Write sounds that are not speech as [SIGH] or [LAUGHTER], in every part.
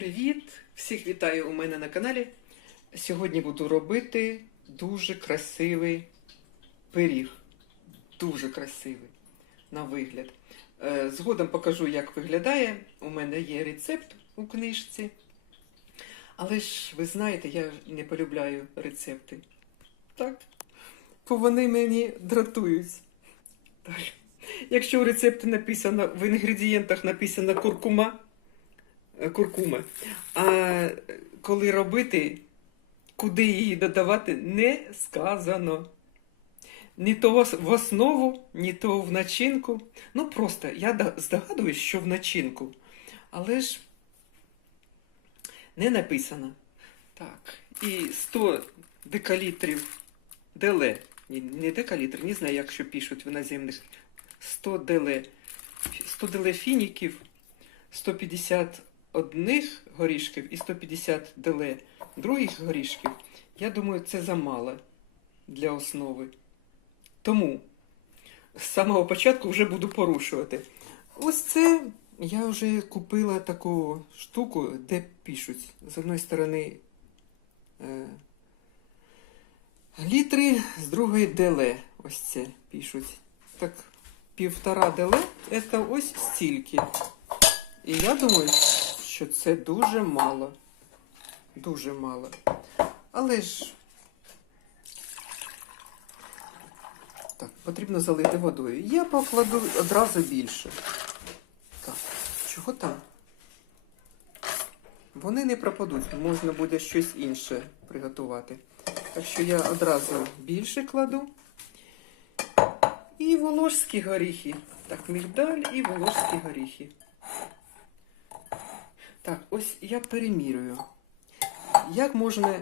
Привіт! Всіх вітаю у мене на каналі. Сьогодні буду робити дуже красивий пиріг. Дуже красивий на вигляд. Е, Згодом покажу, як виглядає. У мене є рецепт у книжці. Але ж ви знаєте, я не полюбляю рецепти. Так? Бо вони мені дратують. Так. Якщо у рецепті написано, в інгредієнтах написано куркума, е, куркума, а коли робити, куди її додавати, не сказано. Ні то в основу, ні то в начинку. Ну просто я здогадуюсь, що в начинку. Але ж не написано. Так. І 100 декалітрів деле. Ні, не декалітр, не знаю, як що пишуть в іноземних. 100 деле, 100 деле фініків, 150 одних горішків і 150 деле других горішків. Я думаю, це замало для основи. Тому з самого початку вже буду порушувати. Ось це я вже купила таку штуку, де пишуть. З одної сторони е, літри, з другої деле. Ось це пишуть. Так, півтора деле це ось стільки. І я думаю, що це дуже мало. Дуже мало. Але ж. Так, потрібно залити водою. Я покладу одразу більше. Так, чого там? Вони не пропадуть, можна буде щось інше приготувати. Так що я одразу більше кладу. І волошські горіхи. Так, мігдаль і волошські горіхи. Так, ось я перемірюю. Як можна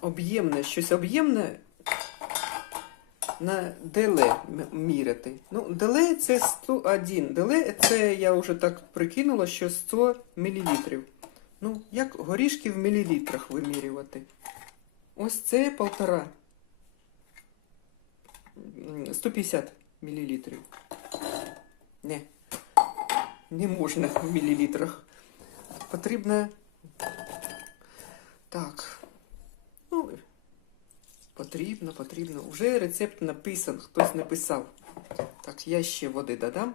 об'ємне, щось об'ємне на деле м- міряти? Ну, деле це 101. Деле це я вже так прикинула, що 100 мл. Ну, як горішки в мілілітрах вимірювати? Ось це полтора. 150 мілілітрів. Не. Не можна в мілілітрах. Потрібно. Так. Ну, потрібно, потрібно. Уже рецепт написан, хтось написав. Так, я ще води додам.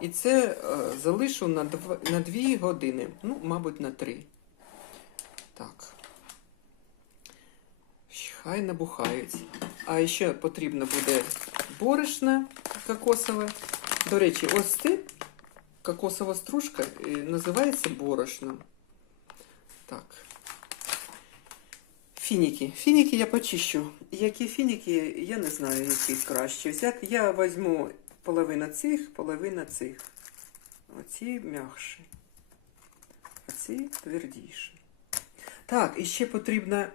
І це е, залишу на 2, на 2 години. Ну, мабуть, на 3. Так. Хай набухають. А ще потрібно буде борошно кокосове. До речі, ось це кокосова стружка називається борошном. Так. Фініки. Фініки я почищу. Які фініки, я не знаю, які краще взяти. Я візьму половину цих, половину цих. Оці м'якші. А ці твердіші. Так, і ще потрібна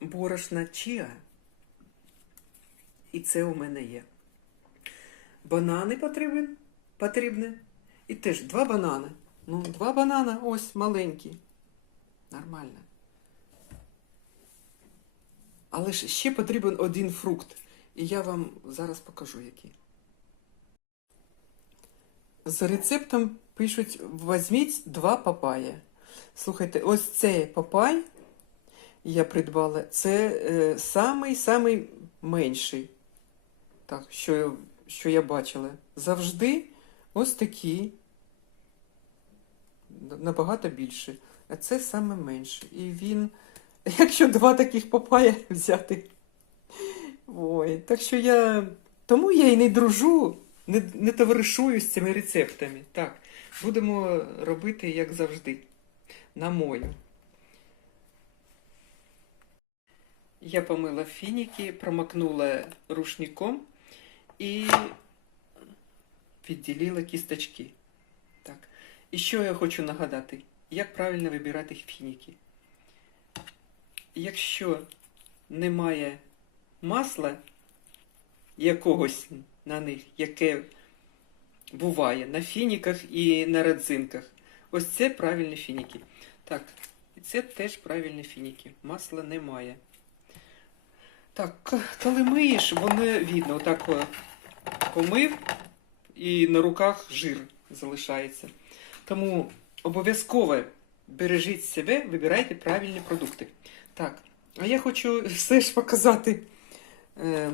борошна чіа. І це у мене є. Банани потрібні. потрібні. І теж два банани. Ну, два банана, ось маленькі. Нормально. Але ж ще потрібен один фрукт. І я вам зараз покажу який. За рецептом пишуть: візьміть два папая. Слухайте, ось цей папай я придбала. Це е, самий самий менший. Так, що, що я бачила. Завжди ось такі. Набагато більше. А це саме менше. І він, [LAUGHS] якщо два таких папая [LAUGHS] взяти. Ой, так що я. Тому я і не дружу, не, не товаришую з цими рецептами. Так, будемо робити, як завжди, на мою. Я помила фініки, промокнула рушником і відділила кісточки. І що я хочу нагадати? Як правильно вибирати фініки? Якщо немає масла якогось на них, яке буває на фініках і на родзинках, ось це правильні фініки. Так, і це теж правильні фініки. Масла немає. Так, коли миєш, воно видно, отак помив і на руках жир залишається. Тому обов'язково бережіть себе, вибирайте правильні продукти. Так, а я хочу все ж показати. Е,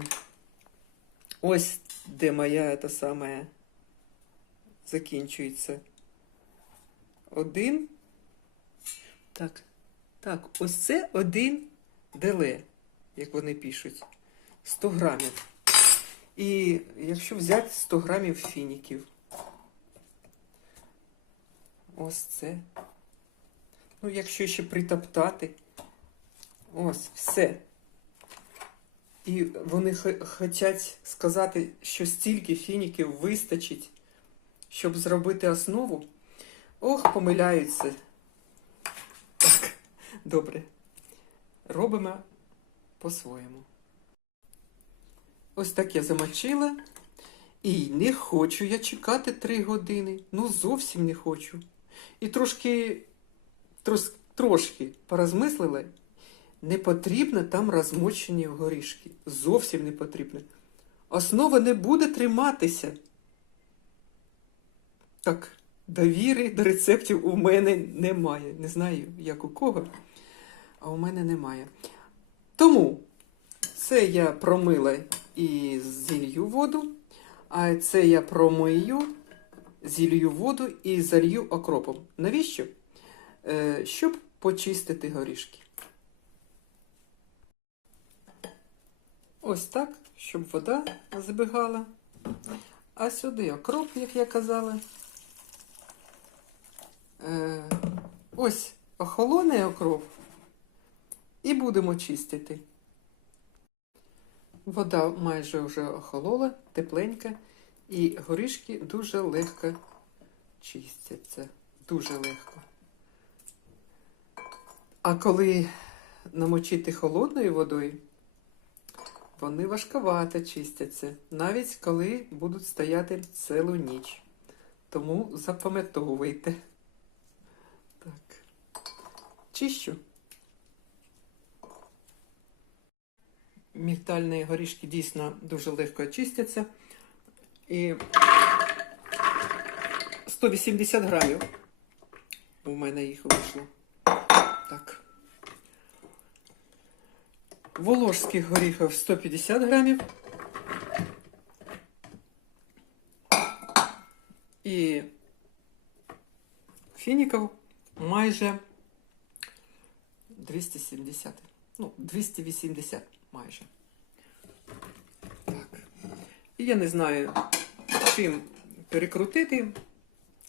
ось де моя та саме закінчується. Один. Так. Так, ось це один деле, як вони пишуть. 100 грамів. І якщо взяти 100 грамів фініків. Ось це. Ну, якщо ще притоптати. Ось, все. І вони хочуть сказати, що стільки фініків вистачить, щоб зробити основу. Ох, помиляються. Так, добре. Робимо по-своєму. Ось так я замочила. І не хочу я чекати три години. Ну, зовсім не хочу. І трошки, трос, трошки порозмислила, не потрібно там розмочені горішки. Зовсім не потрібно. Основа не буде триматися. Так, довіри до рецептів у мене немає. Не знаю, як у кого, а у мене немає. Тому це я промила і зілью воду, а це я промию, зілью воду і залью окропом. Навіщо? Е, щоб почистити горішки. Ось так, щоб вода забігала. А сюди окроп, як я казала. Е, ось охолоне окроп. І будемо чистити. Вода майже вже охолола, тепленька, і горішки дуже легко чистяться. Дуже легко. А коли намочити холодною водою, вони важковато чистяться, навіть коли будуть стояти цілу ніч. Тому запам'ятовуйте. Так. Чищу. Мігдальні горішки дійсно дуже легко чистяться. І 180 грамів у мене їх вийшло. Так. Воложських горіхів 150 грамів. І фініків майже 270. Ну, 280 майже. Так. І я не знаю, чим перекрутити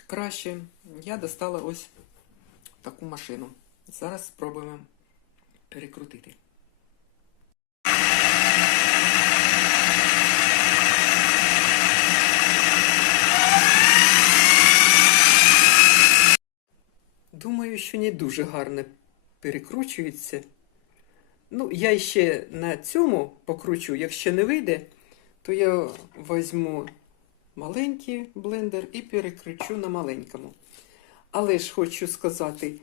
краще. Я достала ось таку машину. Зараз спробуємо перекрутити. Думаю, що не дуже гарно перекручується. Ну, я ще на цьому покручу. Якщо не вийде, то я візьму маленький блендер і перекручу на маленькому. Але ж хочу сказати,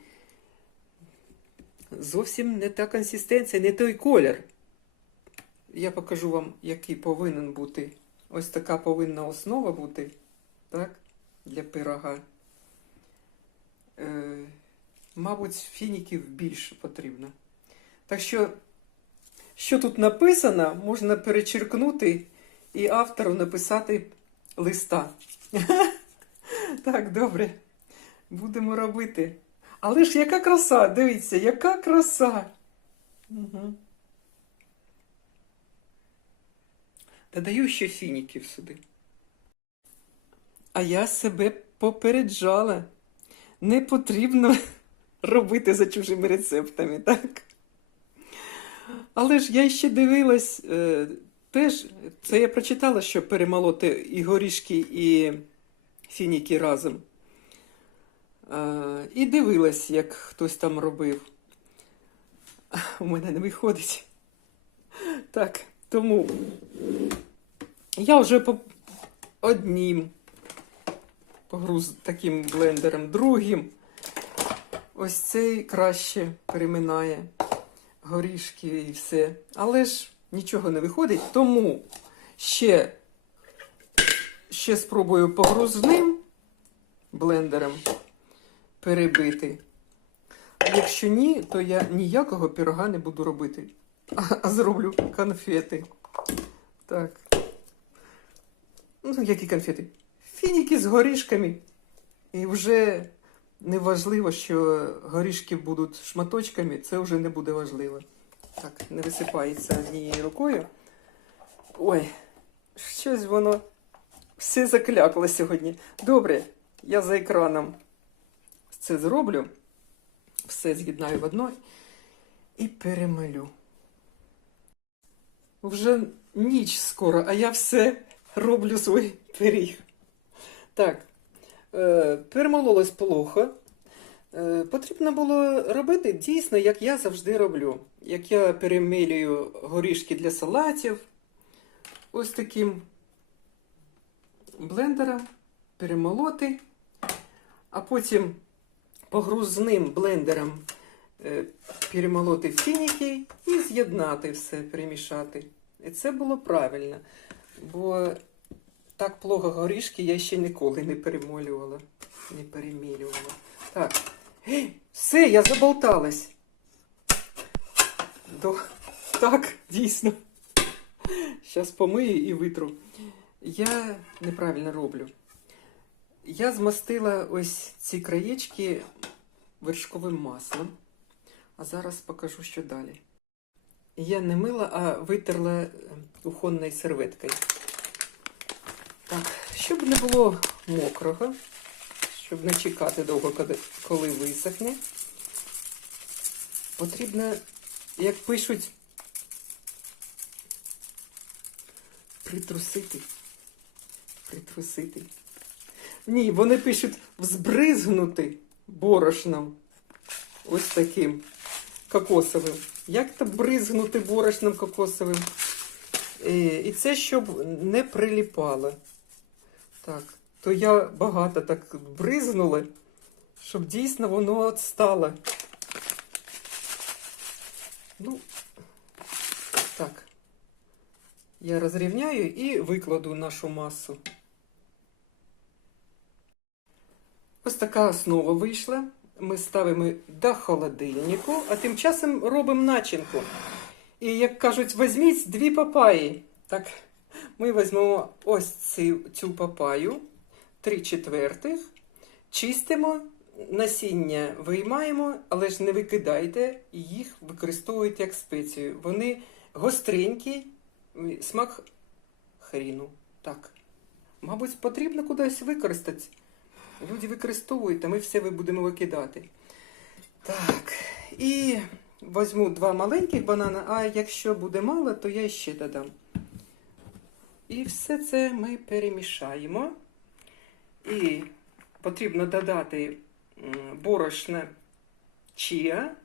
зовсім не та консистенція, не той колір. Я покажу вам, який повинен бути. Ось така повинна основа бути, так, для пирога. Е, мабуть, фініків більше потрібно. Так що, що тут написано, можна перечеркнути і автору написати листа. [LAUGHS] Так, добре. Будемо робити. Але ж яка краса, дивіться, яка краса. Угу. Додаю ще фініків сюди. А я себе попереджала. Не потрібно [LAUGHS] робити за чужими рецептами, так? Але ж я ще дивилась, е, теж це я прочитала, що перемолоти і горішки, і фініки разом. Е, і дивилась, як хтось там робив. [LAUGHS] У мене не виходить. Так, тому я вже по однім погруз таким блендером, другим. Ось цей краще переминає горішки і все. Але ж нічого не виходить, тому ще, ще спробую погрузним блендером перебити. Якщо ні, то я ніякого пірога не буду робити, а, а зроблю конфети. Так. Ну, які конфети? Фініки з горішками. І вже не важливо, що горішки будуть шматочками, це вже не буде важливо. Так, не висипається однією рукою. Ой, щось воно все заклякло сьогодні. Добре, я за екраном це зроблю. Все з'єднаю в одно і перемалю. Вже ніч скоро, а я все роблю свій пиріг. Так, е, перемололось плохо. Е, потрібно було робити дійсно, як я завжди роблю. Як я перемилюю горішки для салатів. Ось таким блендером перемолоти, а потім погрузним блендером е, перемолоти фініки і з'єднати все, перемішати. І це було правильно, бо так плохо горішки я ще ніколи не перемолювала, не перемілювала. Так, все, я заболталась. Так, дійсно. Зараз помию і витру. Я неправильно роблю. Я змастила ось ці краєчки вершковим маслом. А зараз покажу, що далі. Я не мила, а витерла е, кухонною серветкою. Так, щоб не було мокрого, щоб не чекати довго, коли- висохне, потрібно, як пишуть, притрусити. Притрусити. Ні, вони пишуть взбризгнути борошном. Ось таким кокосовим. Як то бризгнути борошном кокосовим? Е, І це щоб не приліпало. Так, то я багато так бризнула, щоб дійсно воно відстало. Ну, так. Я розрівняю і викладу нашу масу. Ось така основа вийшла. Ми ставимо до холодильнику, а тим часом робимо начинку. І, як кажуть, візьміть дві папаї. Так, ми візьмемо ось цю, цю папаю, три четвертих, чистимо, насіння виймаємо, але ж не викидайте, їх використовують як спецію. Вони гостренькі, смак хріну. Так. Мабуть, потрібно кудись використати. Люди використовують, а ми все будемо викидати. Так. І візьму два маленьких банана, а якщо буде мало, то я ще додам. І все це ми перемішаємо. І потрібно додати м, борошно чія.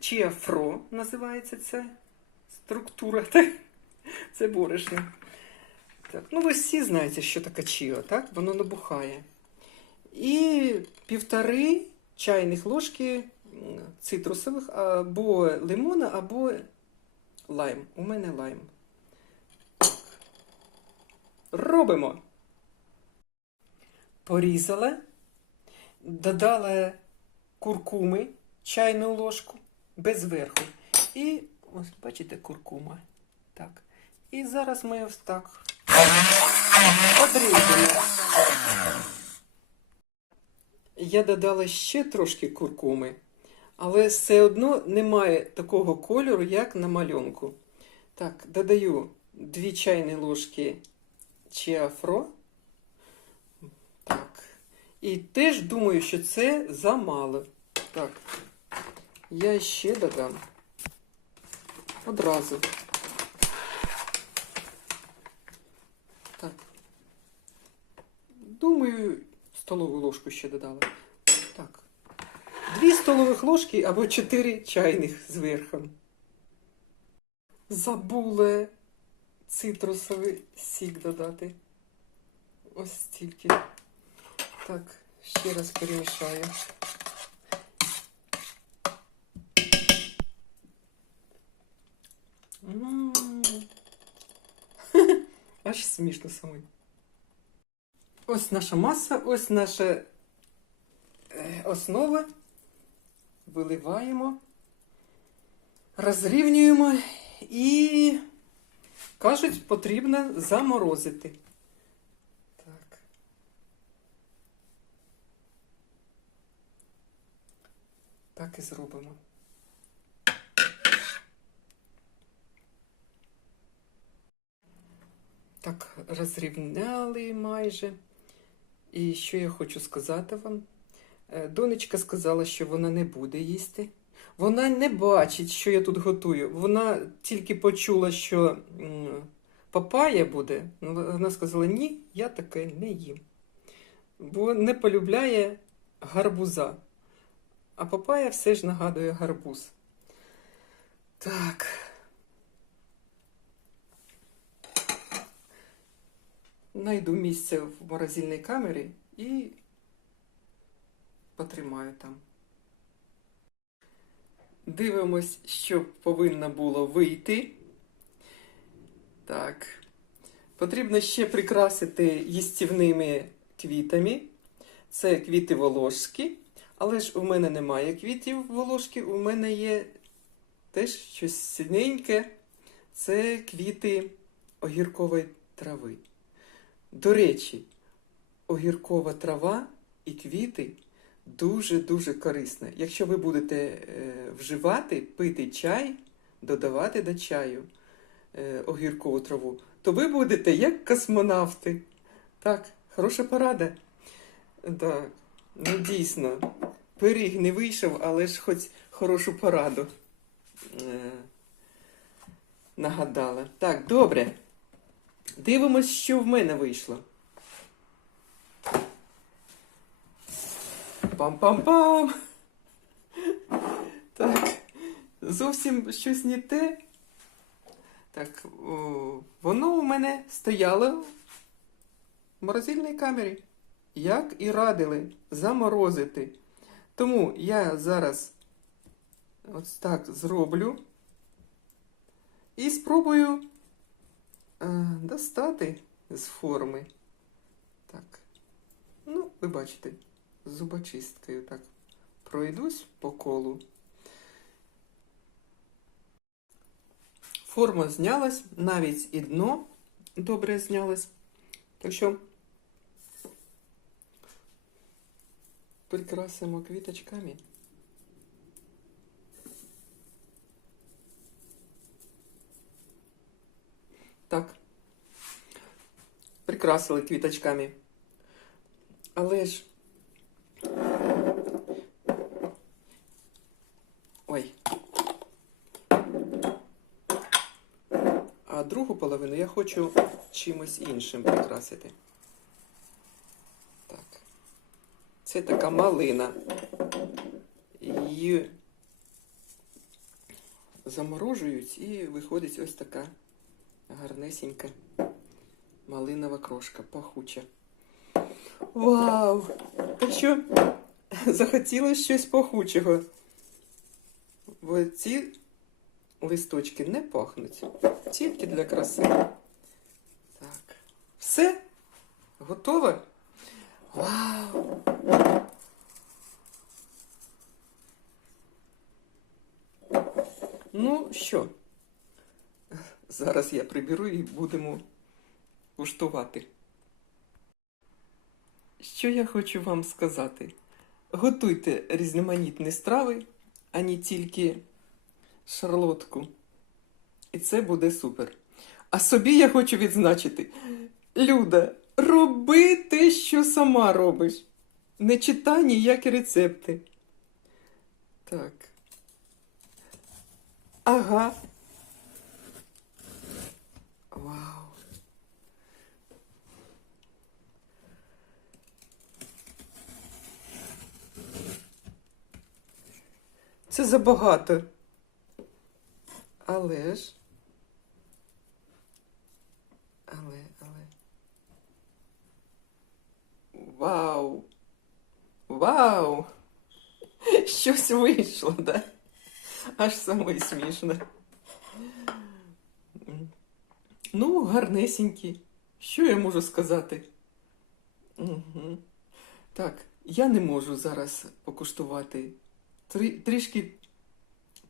Чія фро називається це структура. [LAUGHS] Це борошно. Так, ну ви всі знаєте, що таке чіо, так? Воно набухає. І півтори чайних ложки цитрусових або лимона, або лайм. У мене лайм. Робимо. Порізала, додала куркуми, чайну ложку без верху. І ось бачите, куркума. Так. І зараз ми ось так одрізаємо. Я додала ще трошки куркуми, але все одно немає такого кольору, як на малюнку. Так, додаю 2 чайні ложки чіафро. І теж думаю, що це замало. Так. Я ще додам одразу. Так. Думаю, столову ложку ще додала. Так. Дві столових ложки або чотири чайних зверху. Забула цитрусовий сік додати. Ось стільки. Так, ще раз перемішаю. [LAUGHS] Аж смішно самой. Ось наша маса, ось наша е, основа, виливаємо, розрівнюємо і кажуть, потрібно заморозити. Так. Так і зробимо. Так, розрівняли майже. І що я хочу сказати вам? Е, Донечка сказала, що вона не буде їсти. Вона не бачить, що я тут готую. Вона тільки почула, що папая буде. Ну, Вона сказала: ні, я таке не їм. Бо не полюбляє гарбуза. А папая все ж нагадує гарбуз. Так. Найду місце в морозильній камері і потримаю там. Дивимось, що повинно було вийти. Так. Потрібно ще прикрасити їстівними квітами. Це квіти волошки. Але ж у мене немає квітів волошки, у мене є теж щось синеньке. Це квіти огіркової трави. До речі, огіркова трава і квіти дуже-дуже корисні. Якщо ви будете е, вживати, пити чай, додавати до чаю е, огіркову траву, то ви будете як космонавти. Так, хороша порада. Так, ну дійсно, пиріг не вийшов, але ж хоч хорошу пораду е, нагадала. Так, добре. Дивимось, що в мене вийшло. Пам-пам-пам. Так, зовсім щось не те. Так, о, воно у мене стояло в морозильній камері. Як і радили заморозити. Тому я зараз ось так зроблю і спробую е, достати з форми. Так. Ну, ви бачите, зубочисткою так пройдусь по колу. Форма знялась, навіть і дно добре знялось. Так що прикрасимо квіточками. Так. Прикрасили квіточками. Але ж. Ой. А другу половину я хочу чимось іншим прикрасити. Так. Це така малина. Її заморожують і виходить ось така гарнесенька малинова крошка, пахуча. Вау! Так що захотілося щось пахучого. Бо ці листочки не пахнуть. Тільки для краси. Так. Все? Готово? Вау! Що? Зараз я приберу і будемо куштувати. Що я хочу вам сказати? Готуйте різноманітні страви, а не тільки шарлотку. І це буде супер. А собі я хочу відзначити: Люда, роби те, що сама робиш. Не читай ніякі рецепти. Так. Ага. Вау. Це забагато. Але ж. Але, але. Вау! Вау! Щось вийшло, да? Аж самої смішно. Ну, гарнесенькі. Що я можу сказати? Угу. Так, Я не можу зараз покуштувати Трі- трішки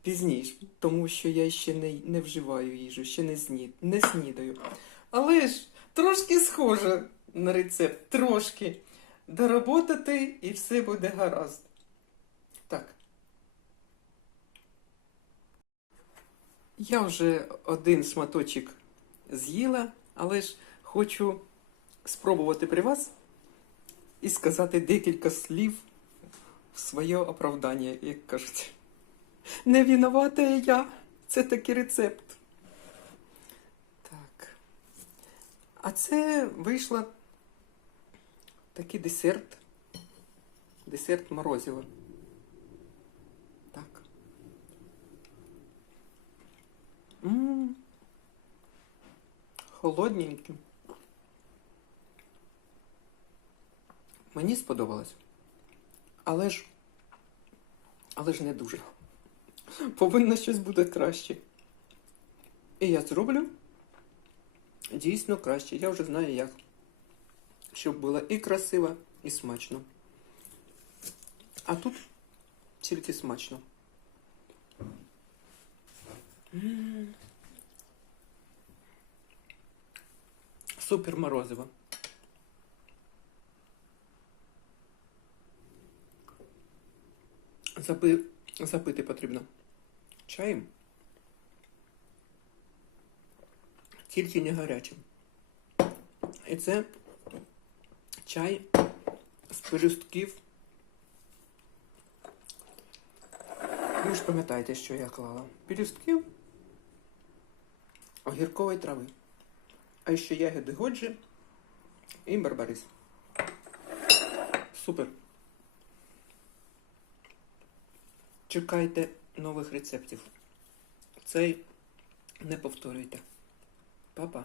пізніше, тому що я ще не, не вживаю їжу, ще не, сні, не снідаю. Але ж трошки схоже на рецепт, трошки. Доработати і все буде гаразд. Так. Я вже один шматочок з'їла, але ж хочу спробувати при вас і сказати декілька слів в своє оправдання, як кажуть. Не виновата я. Це такий рецепт. Так. А це вийшло такий десерт. Десерт морозива. Так. М. Холодненький. Мені сподобалось. Але ж. Але ж не дуже. Повинно щось буде краще. І я зроблю дійсно краще. Я вже знаю як. Щоб було і красиво, і смачно. А тут тільки смачно. Супер морозиво. Запи... Запити потрібно чаєм. Тільки не гарячим. І це чай з пелюстків. Ви ж пам'ятаєте, що я клала? Пелюстків огіркової трави. А ще ягоди годжі і барбарис. Супер. Чекайте нових рецептів. Цей не повторюйте. Па-па.